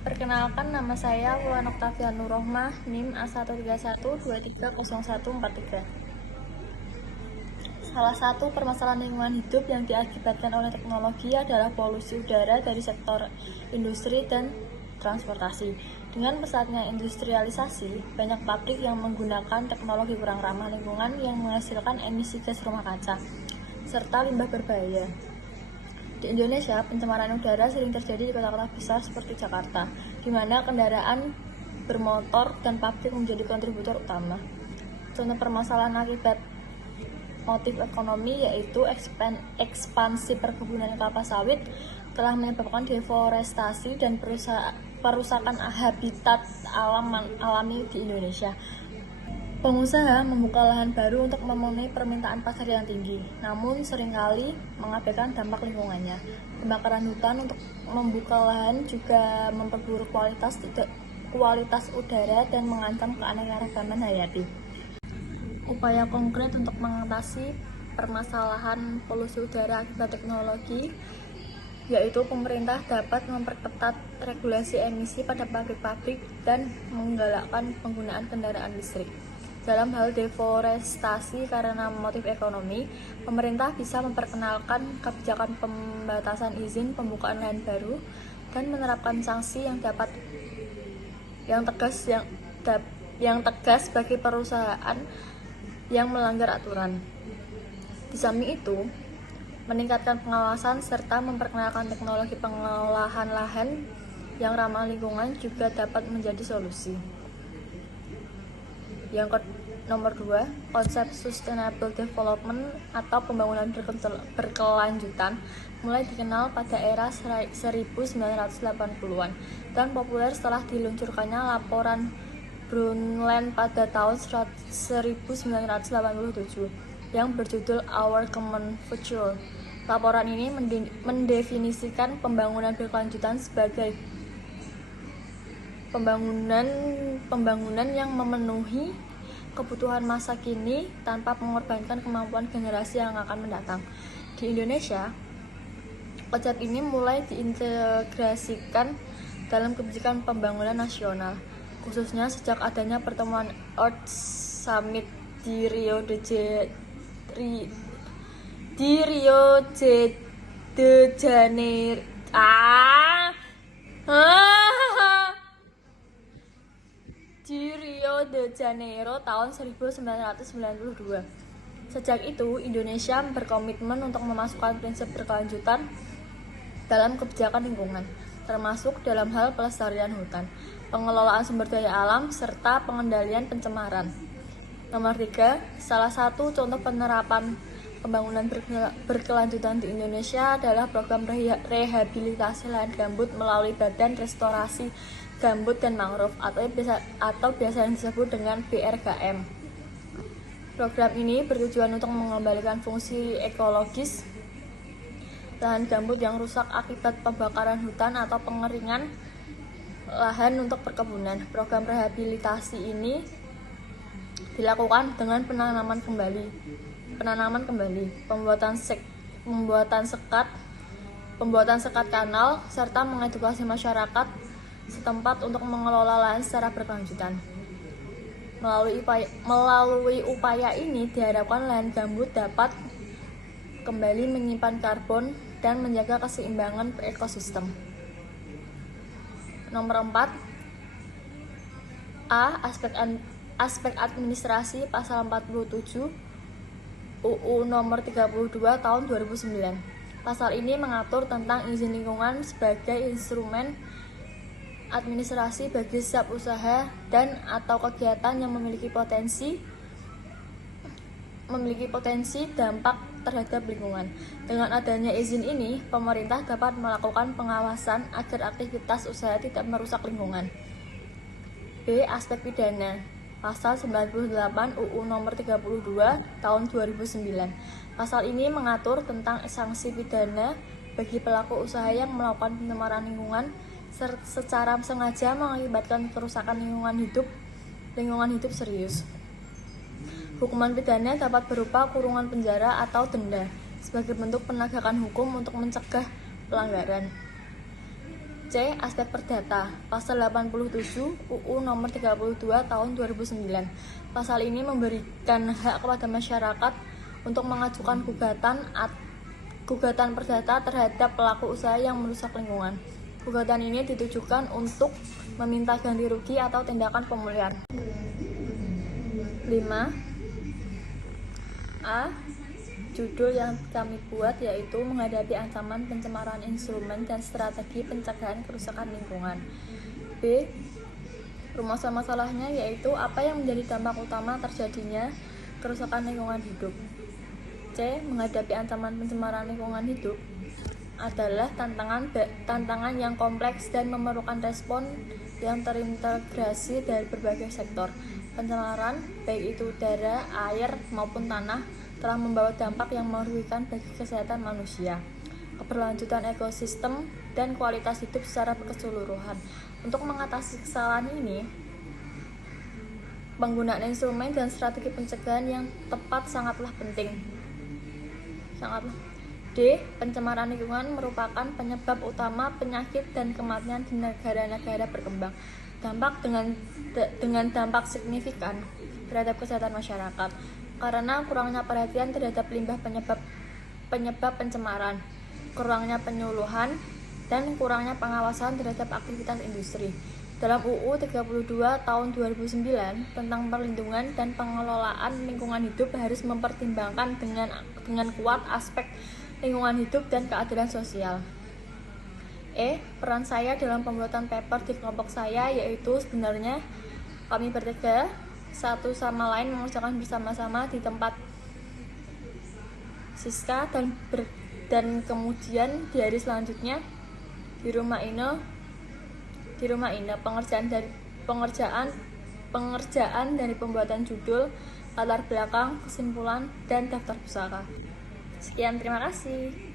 Perkenalkan, nama saya Wulan Oktavia Nurrohmah, NIM A131230143. Salah satu permasalahan lingkungan hidup yang diakibatkan oleh teknologi adalah polusi udara dari sektor industri dan transportasi. Dengan pesatnya industrialisasi, banyak pabrik yang menggunakan teknologi kurang ramah lingkungan yang menghasilkan emisi gas rumah kaca, serta limbah berbahaya. Di Indonesia, pencemaran udara sering terjadi di kota-kota besar seperti Jakarta, di mana kendaraan bermotor dan pabrik menjadi kontributor utama. Contoh permasalahan akibat motif ekonomi yaitu ekspansi perkebunan kelapa sawit telah menyebabkan deforestasi dan perusakan habitat alami di Indonesia. Pengusaha membuka lahan baru untuk memenuhi permintaan pasar yang tinggi, namun seringkali mengabaikan dampak lingkungannya. Pembakaran hutan untuk membuka lahan juga memperburuk kualitas udara dan mengancam keanekaragaman hayati. Upaya konkret untuk mengatasi permasalahan polusi udara akibat teknologi yaitu pemerintah dapat memperketat regulasi emisi pada pabrik-pabrik dan menggalakkan penggunaan kendaraan listrik. Dalam hal deforestasi karena motif ekonomi, pemerintah bisa memperkenalkan kebijakan pembatasan izin pembukaan lahan baru dan menerapkan sanksi yang tegas bagi perusahaan yang melanggar aturan. Di samping itu, meningkatkan pengawasan serta memperkenalkan teknologi pengolahan lahan yang ramah lingkungan juga dapat menjadi solusi. Yang nomor 2, konsep sustainable development atau pembangunan berkelanjutan mulai dikenal pada era 1980-an dan populer setelah diluncurkannya laporan Brundtland pada tahun 1987 yang berjudul Our Common Future. Laporan ini mendefinisikan pembangunan berkelanjutan sebagai pembangunan yang memenuhi kebutuhan masa kini tanpa mengorbankan kemampuan generasi yang akan mendatang. Di Indonesia, konsep ini mulai diintegrasikan dalam kebijakan pembangunan nasional, khususnya sejak adanya pertemuan Earth Summit di Rio de Janeiro. Di Rio de Janeiro tahun 1992. Sejak itu, Indonesia berkomitmen untuk memasukkan prinsip berkelanjutan dalam kebijakan lingkungan, termasuk dalam hal pelestarian hutan, pengelolaan sumber daya alam, serta pengendalian pencemaran. Nomor 3, salah satu contoh penerapan pembangunan berkelanjutan di Indonesia adalah program rehabilitasi lahan gambut melalui Badan Restorasi Gambut dan Mangrove atau biasa disebut dengan BRGM. Program ini bertujuan untuk mengembalikan fungsi ekologis lahan gambut yang rusak akibat pembakaran hutan atau pengeringan lahan untuk perkebunan. Program rehabilitasi ini dilakukan dengan penanaman kembali, pembuatan sekat kanal, serta mengedukasi masyarakat setempat untuk mengelola lahan secara berkelanjutan. Melalui upaya ini diharapkan lahan gambut dapat kembali menyimpan karbon dan menjaga keseimbangan ekosistem. Nomor 4, aspek administrasi pasal 47 UU nomor 32 tahun 2009. Pasal ini mengatur tentang izin lingkungan sebagai instrumen administrasi bagi setiap usaha dan atau kegiatan yang memiliki potensi dampak terhadap lingkungan. Dengan adanya izin ini, pemerintah dapat melakukan pengawasan agar aktivitas usaha tidak merusak lingkungan. B. Aspek pidana. Pasal 98 UU nomor 32 tahun 2009. Pasal ini mengatur tentang sanksi pidana bagi pelaku usaha yang melakukan pencemaran lingkungan secara sengaja mengakibatkan kerusakan lingkungan hidup serius. Hukuman pidana dapat berupa kurungan penjara atau denda sebagai bentuk penegakan hukum untuk mencegah pelanggaran. C. Aspek perdata. Pasal 87 UU Nomor 32 Tahun 2009. Pasal ini memberikan hak kepada masyarakat untuk mengajukan gugatan perdata terhadap pelaku usaha yang merusak lingkungan. Gugatan ini ditujukan untuk meminta ganti rugi atau tindakan pemulihan. 5. A. Judul yang kami buat yaitu menghadapi ancaman pencemaran instrumen dan strategi pencegahan kerusakan lingkungan. B. Rumus masalahnya yaitu apa yang menjadi dampak utama terjadinya kerusakan lingkungan hidup. C. Menghadapi ancaman pencemaran lingkungan hidup adalah tantangan yang kompleks dan memerlukan respon yang terintegrasi dari berbagai sektor. Pencemaran, baik itu udara, air, maupun tanah, telah membawa dampak yang merugikan bagi kesehatan manusia, keberlanjutan ekosistem, dan kualitas hidup secara keseluruhan. Untuk mengatasi kesalahan ini, penggunaan instrumen dan strategi pencegahan yang tepat sangatlah penting. D. Pencemaran lingkungan merupakan penyebab utama penyakit dan kematian di negara-negara berkembang. Dengan dampak signifikan terhadap kesehatan masyarakat karena kurangnya perhatian terhadap limbah penyebab pencemaran, kurangnya penyuluhan, dan kurangnya pengawasan terhadap aktivitas industri. Dalam UU 32 Tahun 2009 tentang perlindungan dan pengelolaan lingkungan hidup harus mempertimbangkan dengan kuat aspek lingkungan hidup dan keadilan sosial. E. Peran saya dalam pembuatan paper di kelompok saya yaitu sebenarnya kami bertiga satu sama lain mengerjakan bersama-sama di tempat Siska dan kemudian di hari selanjutnya di rumah ini pengerjaan dari pembuatan judul, latar belakang, kesimpulan, dan daftar pusaka. Sekian, terima kasih.